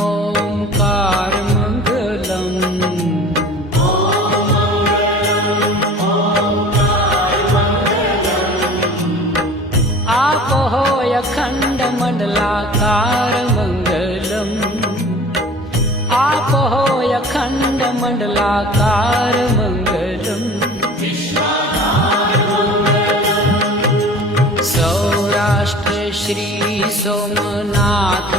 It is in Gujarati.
ઓમકાર મંગલમ આપો અખંડ મંડલાકાર મંગલમ આપો અખંડ મંડલાકાર મંગલમ સૌરાષ્ટ્ર શ્રી સોમનાથ